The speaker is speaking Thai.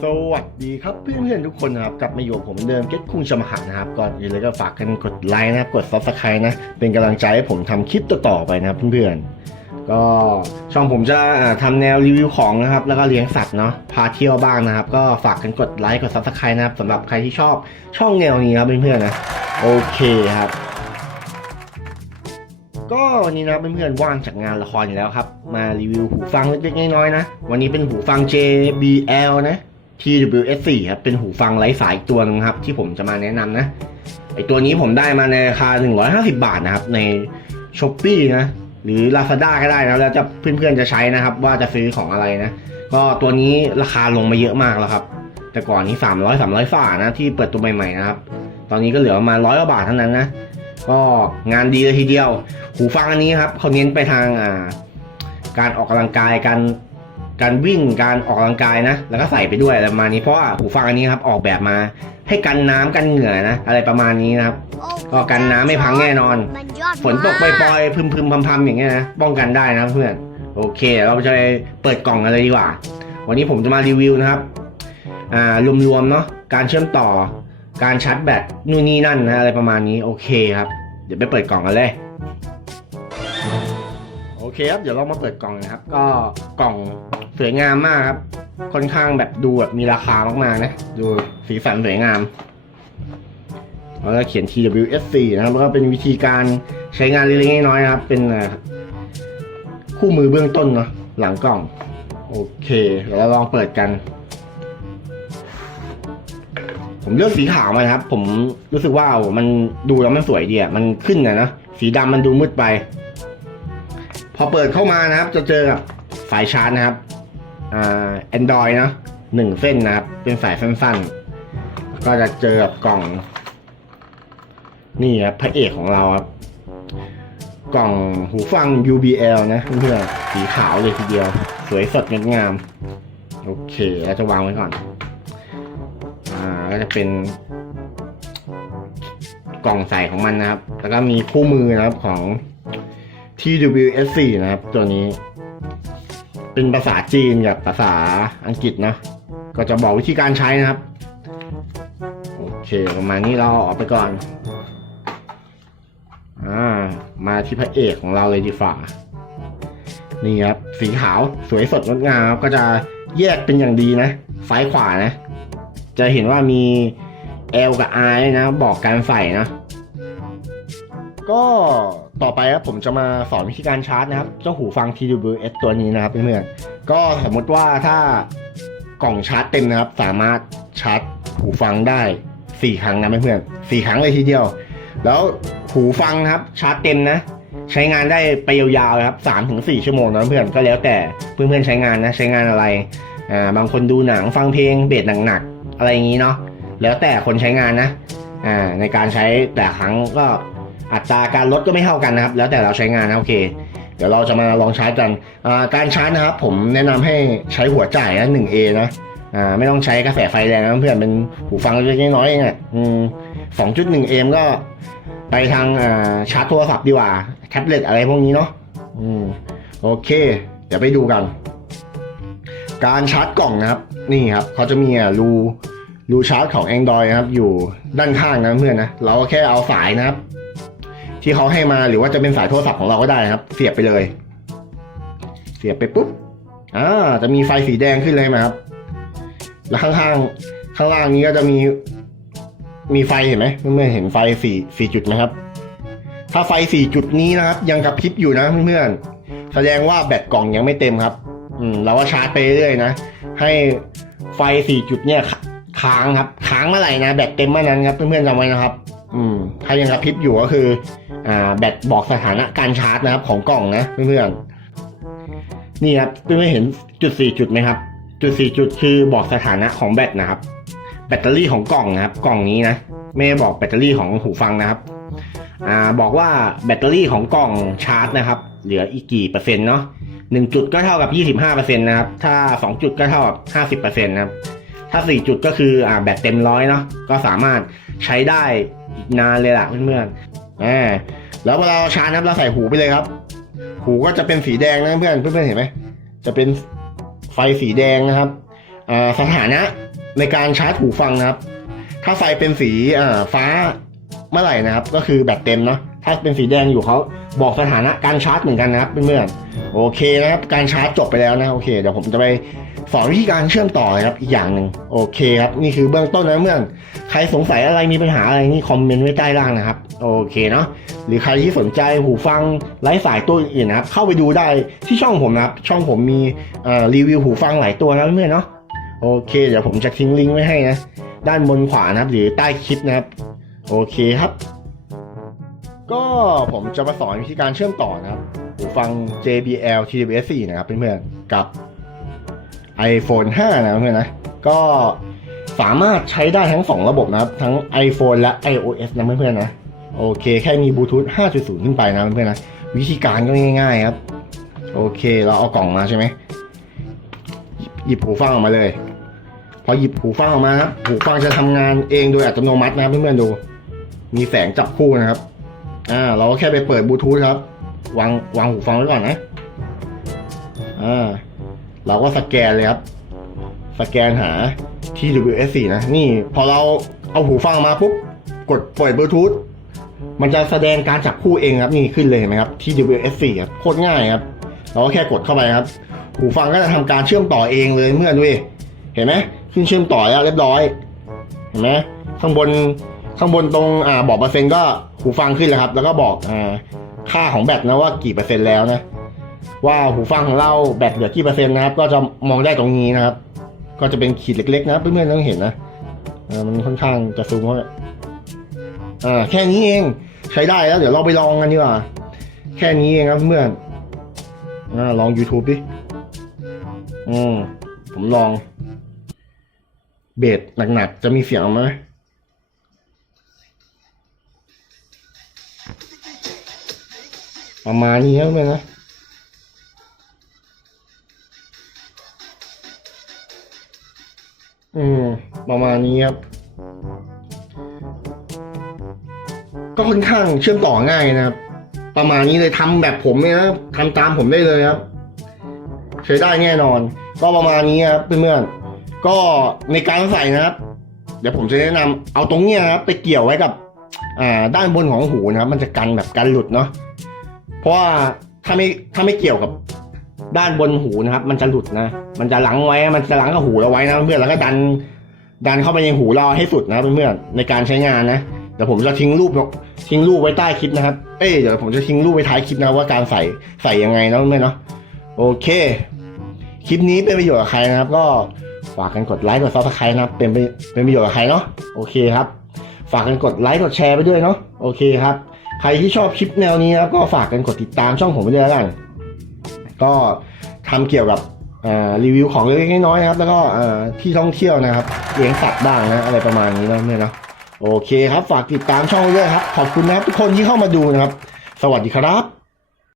สวัสดีครับเพื่อนๆทุกคนนะครับกลับมาอยู่ผมเดิมเก็ตคุงชมหานะครับก่อนอื่นเลยก็ฝากกันกดไลค์นะครับกด subscribe นะเป็นกำลังใจให้ผมทำคลิปต่อๆไปนะครับเพื่อนๆก็ช่องผมจะอ่าทำแนวรีวิวของนะครับแล้วก็เลี้ยงสัตว์เนาะพาเที่ยวบ้างนะครับ ก็ฝากกันกดไลค์กด subscribe นะครับสำหรับใครที่ชอบช่องแนวนี้ครับเพื่อนๆนะโอเคครับ ก็วันนี้นะเพื่อนๆว่างจากงานละครอยู่แล้วครับ มารีวิวหูฟังเล็กๆน้อยๆนะ วันนี้เป็นหูฟัง JBL นะ TWS4 ครับ เป็นหูฟังไร้สายอีกตัวหนึงครับ ที่ผมจะมาแนะนำนะ ไอตัวนี้ผมได้มาในราคา 150 บาทนะครับ ใน s h อ p e e นะ หรือ Lazada ก็ได้นะ แล้วจะเพื่อนๆจะใช้นะครับ ว่าจะซื้อของอะไรนะ ก็ตัวนี้ราคาลงมาเยอะมากแล้วครับ แต่ก่อนนี้ 300 300ฝ่านะ ที่เปิดตัวใหม่ๆนะครับ ตอนนี้ก็เหลือประมาณร้อยกว่าบาทเท่านั้นนะ ก็งานดีเลยทีเดียว หูฟังอันนี้ครับเขาเน้นไปทางอ่าการออกกำลังกายการ การวิ่งการออกกำลังกายนะ แล้วก็ใส่ไปด้วยอะไรประมาณนี้เพราะว่าหูฟังอันนี้ครับออกแบบมา ให้กันน้ำกันเหงื่อนะอะไรประมาณนี้นะครับก็กันน้ำไม่พังแน่นอนนอฝนตกปล่อยๆพึมๆพำๆอย่างเงี้ยนะป้องกันได้นะเพื่อนโอเค เราจะไปเปิดกล่องกันเลยดีกว่า วันนี้ผมจะมารีวิวนะครับอ่ารวมๆเนาะการเชื่อมต่อการชาร์จแบตนู่นนี่นั่นนะอะไรประมาณนี้โอเคครับ เดี๋ยวไปเปิดกล่องกันเลยโอเคครับ เดี๋ยวเรามาเปิดกล่องนะครับ ก็กล่อง วยงามมากครับ ค่อนข้างแบบดูแบบมีราคามากๆนะ ดูสีสันสวยงาม แล้วก็เขียน TWS4 นะครับแล้วก็เป็นวิธีการใช้งานเล็กๆน้อยๆนะครับ เป็นคู่มือเบื้องต้นเนาะหลังกล่อง โอเคเดี๋ยวเราลองเปิดกัน ผมเลือกสีขาวมานะครับ ผมรู้สึกว่ามันดูแล้วมันสวยดีอะมันขึ้นนะนะสีดำมันดูมืดไป พอเปิดเข้ามานะครับ จะเจอกับสายชาร์จนะครับ แอ่า Android นะหนึ่งเส้นนะครับ เป็นสายสั้นๆ ก็จะเจอกับกล่อง นี่ครับพระเอกของเราครับ กล่องหูฟัง UBL นะเพื่อนๆสีขาวเลยทีเดียว สวยสดงดงาม โอเคเราจะวางไว้ก่อน อ่าก็จะเป็น กล่องใส่ของมันนะครับ แล้วก็มีคู่มือนะครับของ TWS4 นะครับ ตัวนี้ เป็นภาษาจีนกับภาษาอังกฤษนะ ก็จะบอกวิธีการใช้นะครับ โอเคประมาณนี้เราออกไปก่อน อ่า มาที่พระเอกของเราเลยดีฝ่านี่ครับ สีขาวสวยสดงดงามก็จะแยกเป็นอย่างดีนะ ซ้ายขวานะ จะเห็นว่ามี L กับ R นะ บอกการใส่นะ ก็ ต่อไปครับผมจะมาสอนวิธีการชาร์จนะครับ เจ้าหูฟัง TWS ตัวนี้นะครับเพื่อนๆก็สมมติว่าถ้ากล่องชาร์จเต็มนะครับ สามารถชาร์จหูฟังได้ 4 ครั้งนะเพื่อนๆสี่ครั้งเลยทีเดียว แล้วหูฟังครับชาร์จเต็มนะ ใช้งานได้ไปยาวๆครับสามถึงสี่ชั่วโมงนะเพื่อนก็แล้วแต่เพื่อนๆใช้งานนะใช้งานอะไรอ่าบางคนดูหนังฟังเพลงเบสหนักๆอะไรอย่างนี้เนาะแล้วแต่คนใช้งานนะอ่าในการใช้แต่ครั้งก็ อัตราการลดก็ไม่เท่ากันนะครับ แล้วแต่เราใช้งานนะโอเคเดี๋ยวเราจะมาลองใช้กันการชาร์จนะครับ ผมแนะนำให้ใช้หัวจ่ายนะ 1A นะอ่าไม่ต้องใช้กระแสไฟแรงนะเพื่อนเป็นหูฟังเล็กน้อยเองอะอืม2.1เอมก็ไปทางอ่าชาร์จโทรศัพท์ดีกว่า แท็บเล็ตอะไรพวกนี้เนาะอืมโอเค เดี๋ยวไปดูกัน การชาร์จกล่องนะครับ นี่ครับเขาจะมีอะรูรูชาร์จของ Android นะครับ อยู่ด้านข้างนะเพื่อนนะ เราก็แค่เอาสายนะครับ ที่เขาให้มาหรือว่าจะเป็นสายโทรศัพท์ของเราก็ได้นะครับ เสียบไปเลย เสียบไปปุ๊บอ่าจะมีไฟสีแดงขึ้นเลยไหมครับ แล้วข้างๆข้างล่างนี้ก็จะมี มีไฟเห็นไหมเพื่อนๆเห็นไฟสี่สี่จุดไหมครับ ถ้าไฟสี่จุดนี้นะครับ ยังกระพริบอยู่นะเพื่อนๆแสดงว่าแบตกล่องยังไม่เต็มครับ อืมเราก็ชาร์จไปเรื่อยนะให้ไฟสี่จุดเนี่ยค้างครับ ค้างเมื่อไหร่นะแบตเต็มเมื่อนั้นครับเพื่อนๆจำไว้นะครับ อืมถ้ายังกระพริบอยู่ก็คือ อ่า แบตบอกสถานะการชาร์จนะครับ ของกล่องนะเพื่อนๆนี่ครับเพื่อนๆเห็นจุดสี่จุดไหมครับ จุดสี่จุดคือบอกสถานะของแบตนะครับ แบตเตอรี่ของกล่องนะครับ กล่องนี้นะไม่ได้บอกแบตเตอรี่ของหูฟังนะครับ อ่า บอกว่าแบตเตอรี่ของกล่องชาร์จนะครับ เหลืออีกกี่เปอร์เซ็นต์เนาะหนึ่งจุดก็เท่ากับยี่สิบห้าเปอร์เซ็นต์นะครับ ถ้าสองจุดก็เท่ากับห้าสิบเปอร์เซ็นต์นะครับ ถ้าสี่จุดก็คืออ่าแบตเต็มร้อยเนาะ ก็สามารถใช้ได้ อีกนานเลยล่ะเพื่อนๆอ่าแล้วเวลาเราชาร์จนะครับเราใส่หูไปเลยครับ หูก็จะเป็นสีแดงนะเพื่อนเพื่อนๆเห็นไหมจะเป็นไฟสีแดงนะครับอ่าสถานะในการชาร์จหูฟังนะครับ ถ้าไฟเป็นสีอ่าฟ้าเมื่อไหร่นะครับ ก็คือแบตเต็มเนาะ ถ้าเป็นสีแดงอยู่เขาบอกสถานะการชาร์จเหมือนกันนะครับเพื่อนๆโอเคนะครับ การชาร์จจบไปแล้วนะโอเคเดี๋ยวผมจะไปสอนวิธีการเชื่อมต่อนะครับอีกอย่างหนึ่งโอเคครับนี่คือเบื้องต้นนะเพื่อนใครสงสัยอะไรมีปัญหาอะไรนี่คอมเมนต์ไว้ใต้ล่างนะครับโอเคเนาะหรือใครที่สนใจหูฟังไร้สายตัวอื่นนะครับ เข้าไปดูได้ที่ช่องผมนะครับ ช่องผมมีรีวิวหูฟังหลายตัวนะเพื่อนเนาะโอเคเดี๋ยวผมจะทิ้งลิงก์ไว้ให้นะด้านบนขวานะครับ หรือใต้คลิปนะครับ โอเคครับ ก็ผมจะมาสอนวิธีการเชื่อมต่อนะครับหูฟัง JBL TWS 4นะครับเพื่อนๆกับ iPhone 5 นะเพื่อนๆนะ ก็สามารถใช้ได้ทั้ง 2 ระบบนะครับ ทั้ง iPhone และ iOS นะเพื่อนๆนะ โอเค แค่มีบลูทูธ5.0 ขึ้นไปนะเพื่อนๆนะ วิธีการก็ง่ายๆครับ โอเคเราเอากล่องมาใช่ไหมหยิบหูฟังออกมาเลย พอหยิบหูฟังออกมาครับหูฟังจะทำงานเองโดยอัตโนมัตินะเพื่อนๆดู มีแสงจับคู่นะครับ อ่าเราก็แค่ไปเปิดบลูทูธครับ วางวางหูฟังไว้ก่อนนะอ่าเราก็สแกนเลยครับ สแกนหา TWS4 นะ นี่พอเราเอาหูฟังมาปุ๊บ กดปล่อยบลูทูธมันจะแสดงการจับคู่เองครับ นี่ขึ้นเลยเห็นไหมครับ TWS4 ครับโคตรง่ายครับ เราก็แค่กดเข้าไปครับ หูฟังก็จะทำการเชื่อมต่อเองเลยเมื่อนดูดิเห็นไหมขึ้นเชื่อมต่อแล้วเรียบร้อย เห็นไหมข้างบนข้างบนตรงอ่าบอกเปอร์เซ็นต์ก็ หูฟังขึ้นแล้วครับ แล้วก็บอกอ่าค่าของแบตนะว่ากี่เปอร์เซ็นต์แล้วนะ ว่าหูฟังของเราแบตเหลือกี่เปอร์เซ็นต์นะครับ ก็จะมองได้ตรงนี้นะครับ ก็จะเป็นขีดเล็กๆนะเพื่อนๆต้องเห็นนะมันค่อนข้างจะซูมเข้าไปอ่าแค่นี้เองใช้ได้แล้ว เดี๋ยวเราไปลองกันดีกว่า แค่นี้เองครับเพื่อนอ่าลอง YouTube ดิอืมผมลอง เบสหนักๆ จะมีเสียงไหม ประมาณนี้ครับเพื่อนนะอืมประมาณนี้ครับ ก็ค่อนข้างเชื่อมต่อง่ายนะครับ ประมาณนี้เลยทำแบบผมเลยนะทำตามผมได้เลยครับ ใช้ได้แน่นอน ก็ประมาณนี้ครับเพื่อนๆก็ในการใส่นะครับ เดี๋ยวผมจะแนะนำเอาตรงเนี้ยครับไปเกี่ยวไว้กับ อ่าด้านบนของหูนะครับ มันจะกันแบบกันหลุดเนาะ เพราะว่าถ้าไม่ถ้าไม่เกี่ยวกับด้านบนหูนะครับ มันจะหลุดนะ มันจะหลังไว้ มันจะหลังกับหูเราไว้นะเพื่อนแล้วก็ดัน ดันเข้าไปในหูเราให้สุดนะเพื่อนในการใช้งานนะเดี๋ยวผมจะทิ้งรูปทิ้งรูปไว้ใต้คลิปนะครับ เอ้ยเดี๋ยวผมจะทิ้งรูปไว้ท้ายคลิปนะว่าการใส่ใส่ยังไงนะเพื่อนเนาะโอเค คลิปนี้เป็นประโยชน์กับใครนะครับ ก็ฝากกันกดไลค์กดซับสไครต์นะครับ เป็นเป็นประโยชน์กับใครเนาะโอเคครับ ฝากกันกดไลค์กดแชร์ไปด้วยเนาะโอเคครับ ใครที่ชอบคลิปแนวนี้นะครับก็ฝากกันกดติดตามช่องผมไปด้วยแล้วกัน ก็ทำเกี่ยวกับรีวิวของเล็กๆน้อยๆครับ แล้วก็ที่ท่องเที่ยวนะครับเลี้ยงสัตว์บ้างนะอะไรประมาณนี้นะเนี่ยนาะโอเคครับ ฝากติดตามช่องด้วยครับ ขอบคุณนะครับทุกคนที่เข้ามาดูนะครับ สวัสดีครับ